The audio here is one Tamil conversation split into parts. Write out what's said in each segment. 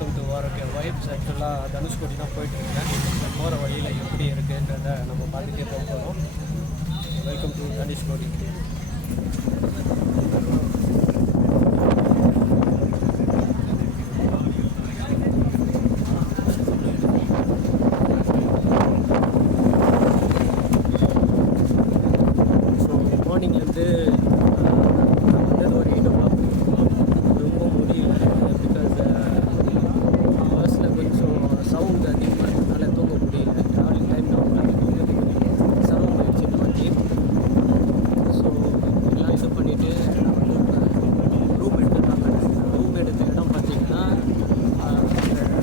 Welcome to Aarogya vibes. ஆக்சுவலாக தனுஷ்கோடி தான் போயிட்டுருக்கேன். போகிற வழியில் எப்படி இருக்குன்றதை நம்ம பார்த்துட்டே போக போகிறோம். Welcome to Dhanushkodi. ஸோ மார்னிங்லேருந்து வந்தது ஒரு 8 o'clock. ரொம்ப முடியல பிகாஸ் பஸ்ஸில் கொஞ்சம் சவுண்ட் அதிகமாக இருக்கிறதுனால தூங்க முடியல. ட்ராவலிங் டைம் நான் தூங்கிறது கொஞ்சம் சிரமம் ஆயிடுச்சு இந்த வாட்டி. ஸோ எல்லாம் இது பண்ணிவிட்டு நான் வந்து ரூம் எடுத்துருக்காங்க. ரூம் எடுத்த இடம் பார்த்தீங்கன்னா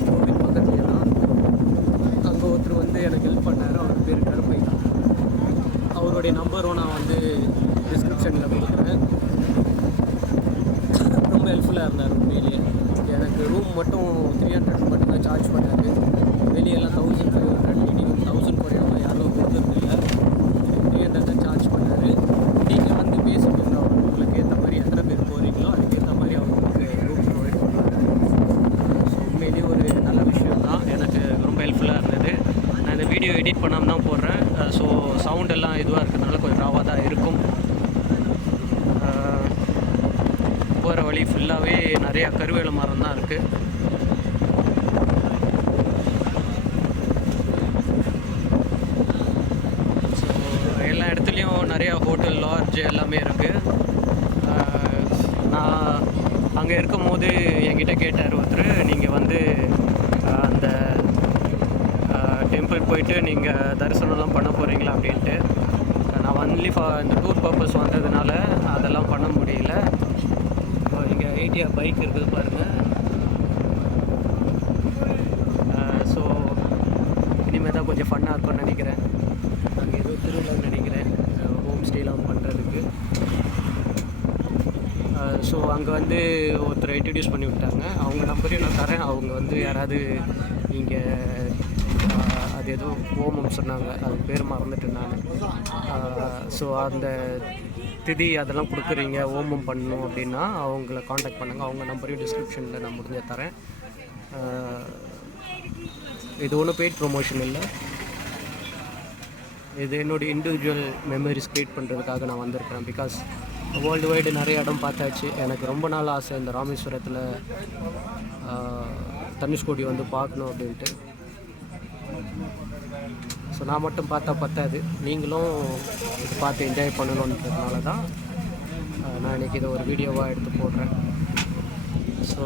கோவில் பக்கத்துலேயே தான். அங்கே ஒருத்தர் வந்து எனக்கு ஹெல்ப் பண்ணார். அவர் பேர் கருப்பை தான். அவருடைய நம்பரும் நான் வந்து டிஸ்கிரிப்ஷனில் கொடுக்குறேன். ரொம்ப ஹெல்ப்ஃபுல்லாக இருந்தார். உண்மையிலேயே எனக்கு ரூம் மட்டும் 300 மட்டும் தான் சார்ஜ் பண்ணார். வெளியெல்லாம் 1500 மினிமம் 1000 குறையாமல் யாரும் கொடுத்துருந்தில்ல. 300 தான் சார்ஜ் பண்ணார். நீங்கள் வந்து பேசிட்டு உங்களுக்கு ஏற்ற மாதிரி எத்தனை பேர் போகிறீங்களோ அதுக்கேற்ற மாதிரி அவங்களுக்கு ரூம் ப்ரொவைட் பண்ணுவாங்க. ஸோ உண்மையிலேயே ஒரு நல்ல விஷயம் தான். எனக்கு ரொம்ப ஹெல்ப்ஃபுல்லாக இருந்தது. நான் இந்த வீடியோ எடிட் பண்ணாமல் தான் போடுறேன். ஸோ சவுண்ட் எல்லாம் இதுவாக இருக்கிறதுனால கொஞ்சம் ராவாக தான் இருக்கும். போகிற வழி ஃபுல்லாகவே நிறையா கருவேல மரம் தான் இருக்குது. ஸோ எல்லா இடத்துலையும் நிறையா ஹோட்டல், லாட்ஜ் எல்லாமே இருக்குது. நான் அங்கே இருக்கும் போது என்கிட்ட கேட்டார் ஒருத்தர், நீங்கள் வந்து அந்த டெம்பிள் போயிட்டு நீங்கள் தரிசனம்லாம் பண்ண போகிறீங்களா அப்படின்ட்டு. நான் ஒன்லி இந்த டூர் பர்பஸ் வந்ததுனால அதெல்லாம் பண்ண முடியல. இங்கே ஐடியா பைக் இருக்குது பாருங்கள். ஸோ இனிமேல் தான் கொஞ்சம் ஃபன்னாக இருக்கும்னு நினைக்கிறேன். அங்கே ஏதோ திருவிழான்னு நினைக்கிறேன் ஹோம் ஸ்டேலாம் பண்ணுறதுக்கு. ஸோ அங்கே வந்து ஒருத்தர் இன்ட்ரடியூஸ் பண்ணி விட்டாங்க. அவங்க நம்பரையும் நான் தரேன். அவங்க வந்து யாராவது இங்கே அது ஏதோ ஓமம் சொன்னாங்க, அது பேர் மறந்துட்டு நான். ஸோ அந்த திதி அதெல்லாம் கொடுக்குறீங்க, ஓமம் பண்ணணும் அப்படின்னா அவங்கள காண்டாக்ட் பண்ணுங்கள். அவங்க நம்பரையும் டிஸ்கிரிப்ஷனில் நான் முடிஞ்ச தரேன். இது ஒன்றும் பெய்ட் ப்ரொமோஷன் இல்லை. இது என்னுடைய இண்டிவிஜுவல் மெமரிஸ் க்ரியேட் பண்ணுறதுக்காக நான் வந்திருக்கிறேன். பிகாஸ் வேர்ல்டு வைடு நிறைய இடம் பார்த்தாச்சு. எனக்கு ரொம்ப நாள் ஆசை இந்த ராமேஸ்வரத்தில் தனுஷ்கோடி வந்து பார்க்கணும் அப்படின்ட்டு. ஸோ நான் மட்டும் பார்த்தா பத்தாது, நீங்களும் இது பார்த்து என்ஜாய் பண்ணணுன்றதுனால தான் நான் இன்றைக்கி இதை ஒரு வீடியோவாக எடுத்து போடுறேன். ஸோ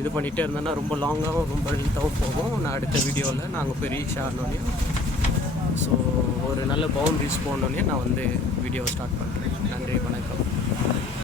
இது பண்ணிகிட்டே இருந்தேன்னா ரொம்ப லாங்காகவும் ரொம்ப லென்த்தாகவும் போகும். நான் அடுத்த வீடியோவில் நாங்கள் போய் ரீச் ஆனோடனே, ஸோ ஒரு நல்ல பவுண்ட்ரிஸ் போனோடனே நான் வந்து வீடியோவை ஸ்டார்ட் பண்ணுறேன். நன்றி, வணக்கம்.